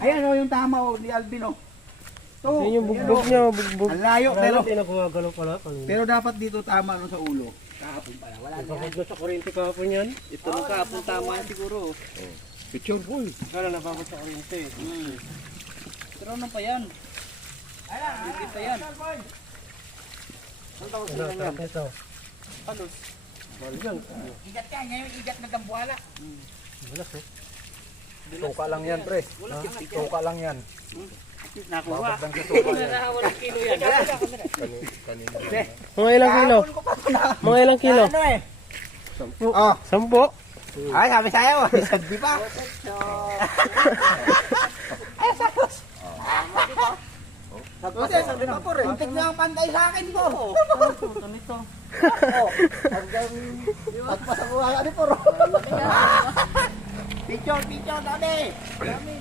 Ayan o yung tama o ni Alvin o. To, Yan yung bugbog niya, bugbog. ang layo pero Hindi na gumagalaw pala. pero dapat dito tama no sa ulo. Kahapon pala. Wala na. Napakod na sa kuryente kahapon yan. Ito nung kahapon tama siguro. Picture full. Kala napakod sa kuryente. Pero ano pa yan? Hindi pa yan. Sarap nito. Palos. Igat yan, ngayon igat na gambuhala. Bulas eh. Tuka lang yan, pre. Tuka lang yan. Nakuha. Babad lang sa tuka yan. Walang kilo yan. Kanina. Mga ilang kilo? Mga ilang kilo? Ano eh? Oh, 10. ay sabi sa'yo, sagdi pa. Ay, sabi. Sabi pa po rin. Untik na ang pantay sa akin ko. Ito nito. Hanggang pagpasabuhan ni po. Picture, dami. Dami.